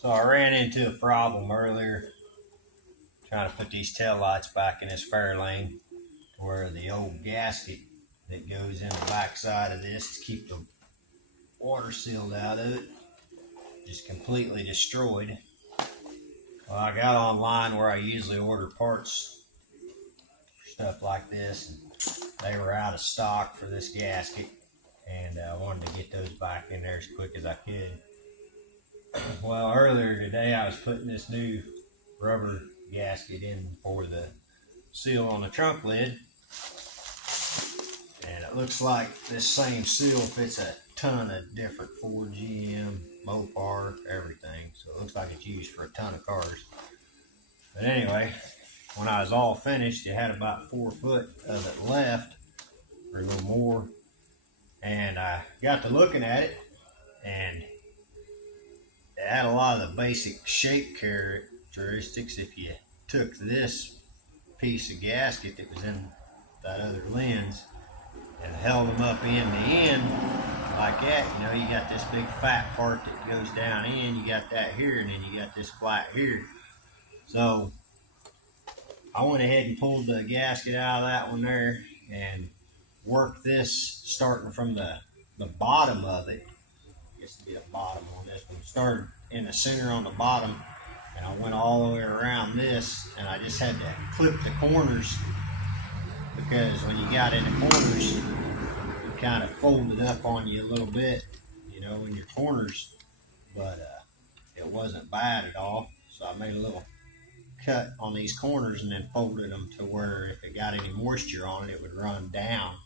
So I ran into a problem earlier trying to put these tail lights back in this Fairlane, where the old gasket that goes in the back side of this to keep the water sealed out of it just completely destroyed. Well, I got online where I usually order parts for stuff like this, and they were out of stock for this gasket, and I wanted to get those back in there as quick as I could. Well, earlier today I was putting this new rubber gasket in for the seal on the trunk lid, and it looks like this same seal fits a ton of different Ford, GM, Mopar, everything. So it looks like it's used for a ton of cars. But anyway, when I was all finished, it had about 4 foot of it left, or a little more, and I got to looking at it, and it had a lot of the basic shape characteristics. If you took this piece of gasket that was in that other lens and held them up end to end like that, you got this big fat part that goes down in, you got that here, and then you got this flat here. So I went ahead and pulled the gasket out of that one there and worked this starting from the bottom of it. I guess it'd be the bottom on this one. Started in the center on the bottom, and I went all the way around this, and I just had to clip the corners, because when you got in the corners, it kind of folded up on you a little bit, in your corners, but it wasn't bad at all. So I made a little cut on these corners and then folded them to where if it got any moisture on it, it would run down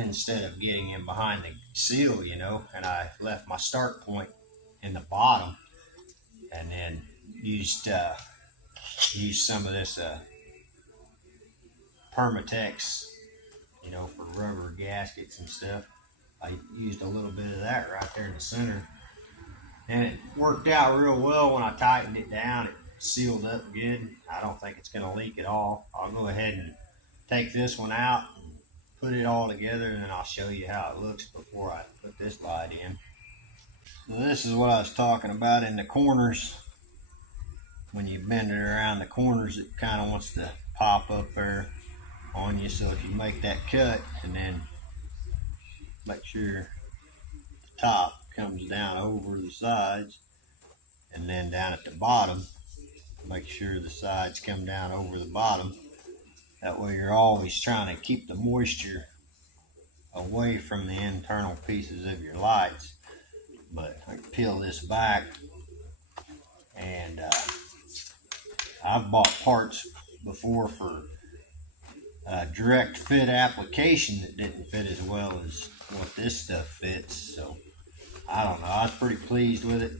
instead of getting in behind the seal, and I left my start point in the bottom, and then used some of this Permatex, for rubber gaskets and stuff. I used a little bit of that right there in the center, and it worked out real well. When I tightened it down, it sealed up good. I don't think it's going to leak at all. I'll go ahead and take this one out and put it all together, and then I'll show you how it looks before I put this light in. So this is what I was talking about in the corners. When you bend it around the corners, it kind of wants to pop up there on you. So if you make that cut and then make sure the top comes down over the sides, and then down at the bottom, make sure the sides come down over the bottom. That way you're always trying to keep the moisture away from the internal pieces of your lights. But I can peel this back, and I've bought parts before for direct fit application that didn't fit as well as what this stuff fits. So I don't know, I was pretty pleased with it,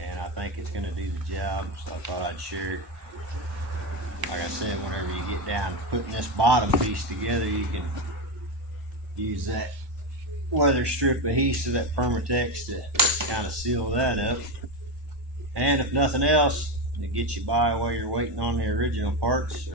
and I think it's going to do the job, so I thought I'd share it. Like I said, whenever you get down to putting this bottom piece together, you can use that weather strip adhesive, that Permatex, to kind of seal that up. And if nothing else, to get you by while you're waiting on the original parts.